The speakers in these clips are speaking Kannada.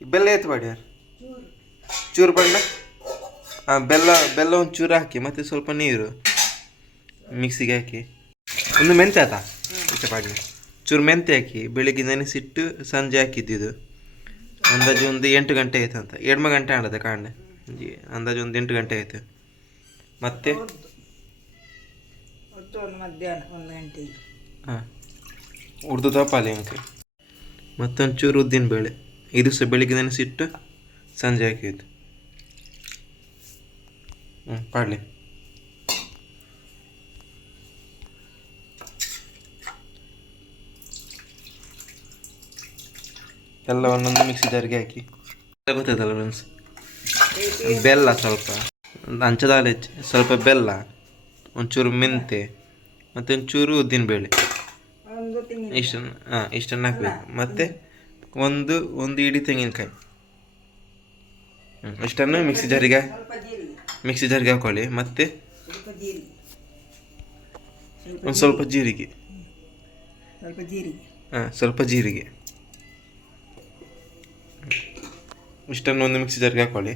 ಬೆಲ್ಲ ಎತ್ತು ಮಾಡಿ ಚೂರು ಬಣ್ಣ. ಹಾಂ, ಬೆಲ್ಲ ಒಂದು ಚೂರು ಹಾಕಿ ಮತ್ತು ಸ್ವಲ್ಪ ನೀರು ಮಿಕ್ಸಿಗೆ ಹಾಕಿ ಒಂದು ಮೆಂತ್ಯ ಆಯ್ತಾ ಇಷ್ಟ ಪಾಡಿ ಚೂರು ಮೆಂತ್ಯ ಹಾಕಿ ಬೆಳಿಗ್ಗೆ ನೆನೆಸಿಟ್ಟು ಸಂಜೆ ಹಾಕಿದ್ದಿದ್ದು ಅಂದಾಜು ಒಂದು 8 ಗಂಟೆ ಆಯ್ತು ಅಂತ 2 ಗಂಟೆ ಆಡದೆ ಕಾಂಡೆ ಅಂದಾಜು ಒಂದು 8 ಗಂಟೆ ಆಯಿತು. ಮತ್ತೆ ಮಧ್ಯಾಹ್ನ 1 ಗಂಟೆ. ಹಾಂ, ಉರ್ದು ತಪಾಲಿ ಅಂಕೆ ಮತ್ತೊಂದು ಚೂರು ಉದ್ದಿನ ಬೇಳೆ ಇದು ಸಹ ಬೆಳಿಗ್ಗೆ ನೆನೆಸಿಟ್ಟು ಸಂಜೆ ಹಾಕಿದ್ದು. ಪಾಡಲಿ ಎಲ್ಲ ಒಂದೊಂದು ಮಿಕ್ಸಿ ಜಾರಿಗೆ ಹಾಕಿ ಗೊತ್ತಾಯ್ತಲ್ಲ ಫ್ರೆಂಡ್ಸ್. ಬೆಲ್ಲ ಸ್ವಲ್ಪ ಅಂಚದಾಲೆ ಸ್ವಲ್ಪ ಬೆಲ್ಲ, ಒಂಚೂರು ಮೆಂತೆ ಮತ್ತು ಒಂಚೂರು ಉದ್ದಿನಬೇಳೆ ಇಷ್ಟನ್ನು ಇಷ್ಟನ್ನು ಹಾಕಬೇಕು. ಮತ್ತು ಒಂದು ಇಡೀ ತೆಂಗಿನಕಾಯಿ ಇಷ್ಟನ್ನು ಮಿಕ್ಸಿ ಜಾರಿಗೆ ಹಾಕೊಳ್ಳಿ. ಮತ್ತು ಒಂದು ಸ್ವಲ್ಪ ಜೀರಿಗೆ ಸ್ವಲ್ಪ ಜೀರಿಗೆ ಇಷ್ಟನ್ನು ಒಂದು ಮಿಕ್ಸಿ ಜಾರಿಗೆ ಹಾಕೊಳ್ಳಿ.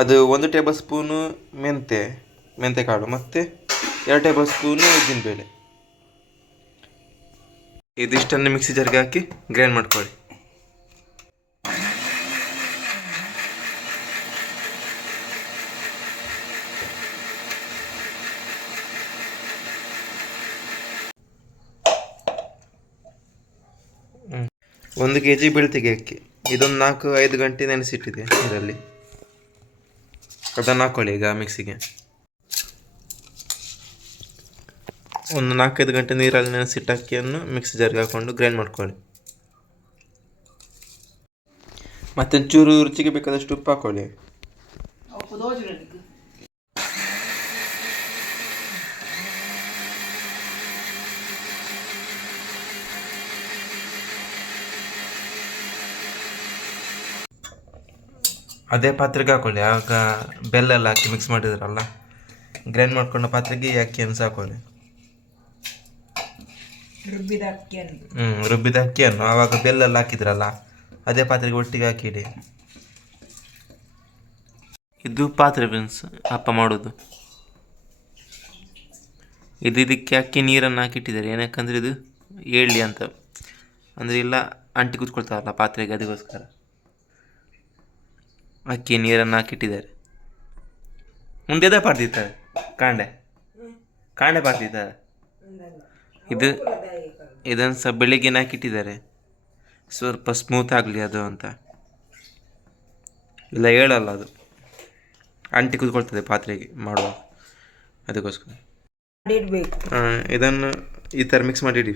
ಅದು 1 ಟೇಬಲ್ ಸ್ಪೂನು ಮೆಂತೆ ಕಾಳು ಮತ್ತು 2 ಟೇಬಲ್ ಸ್ಪೂನು ಉದ್ದಿನಬೇಳೆ ಇದಿಷ್ಟನ್ನು ಮಿಕ್ಸಿ ಜಾರಿಗೆ ಹಾಕಿ ಗ್ರೈಂಡ್ ಮಾಡ್ಕೊಳ್ಳಿ. ಒಂದು kg ಬೆಳ್ತಿಗೆ ಅಕ್ಕಿ ಇದೊಂದು 4-5 ಗಂಟೆ ನೆನೆಸಿಟ್ಟಿದೆ ಇದರಲ್ಲಿ. ಅದನ್ನು ಹಾಕೊಳ್ಳಿ ಈಗ ಮಿಕ್ಸಿಗೆ. ಒಂದು 4-5 ಗಂಟೆ ನೀರಲ್ಲಿ ನೆನೆಸಿಟ್ಟ ಅಕ್ಕಿಯನ್ನು ಮಿಕ್ಸಿ ಜಾರಿಗೆ ಹಾಕ್ಕೊಂಡು ಗ್ರೈಂಡ್ ಮಾಡ್ಕೊಳ್ಳಿ. ಮತ್ತೆ ಚೂರು ರುಚಿಗೆ ಬೇಕಾದಷ್ಟು ಉಪ್ಪು ಹಾಕೊಳ್ಳಿ. ಅದೇ ಪಾತ್ರೆಗೆ ಹಾಕೊಳ್ಳಿ. ಆಗ ಬೆಲ್ಲ ಎಲ್ಲ ಹಾಕಿ ಮಿಕ್ಸ್ ಮಾಡಿದ್ರಲ್ಲ ಗ್ರೈಂಡ್ ಮಾಡ್ಕೊಂಡ ಪಾತ್ರೆಗೆ ಈ ಅಕ್ಕಿಯನ್ನು ಹಾಕೊಳ್ಳಿ. ರುಬ್ಬಿದ ಅಕ್ಕಿಯನ್ನು ಆವಾಗ ಬೆಲ್ಲ ಎಲ್ಲ ಹಾಕಿದ್ರಲ್ಲ ಅದೇ ಪಾತ್ರೆಗೆ ಒಟ್ಟಿಗೆ ಹಾಕಿಡಿ. ಇದು ಪಾತ್ರೆ ಫ್ರೆಂಡ್ಸ್ ಅಪ್ಪ ಮಾಡೋದು. ಇದಕ್ಕೆ ಅಕ್ಕಿ ನೀರನ್ನು ಹಾಕಿಟ್ಟಿದ್ದಾರೆ ಏನಕ್ಕಂದ್ರೆ ಇದು ಏಳಲಿ ಅಂತ, ಅಂದರೆ ಇಲ್ಲ ಅಂಟಿ ಕೂತ್ಕೊಳ್ತಾರಲ್ಲ ಪಾತ್ರೆಗೆ, ಅದಕ್ಕೋಸ್ಕರ ಅಕ್ಕಿ ನೀರನ್ನು ಹಾಕಿಟ್ಟಿದ್ದಾರೆ. ಮುಂದೆ ಪಾಡ್ತಿರ್ತಾರೆ ಕಾಂಡೆ ಪಾಡ್ತಿರ್ತಾರೆ. ಇದನ್ನು ಸಹ ಬೆಳಿಗ್ಗೆನೇ ಹಾಕಿಟ್ಟಿದ್ದಾರೆ ಸ್ವಲ್ಪ ಸ್ಮೂತ್ ಆಗಲಿ ಅದು ಅಂತ. ಇಲ್ಲ ಹೇಳಲ್ಲ, ಅದು ಅಂಟಿ ಕೂತ್ಕೊಳ್ತದೆ ಪಾತ್ರೆಗೆ ಮಾಡುವಾಗ, ಅದಕ್ಕೋಸ್ಕರ ಇದನ್ನು ಈ ಥರ ಮಿಕ್ಸ್ ಮಾಡಿ ಇಡಿ.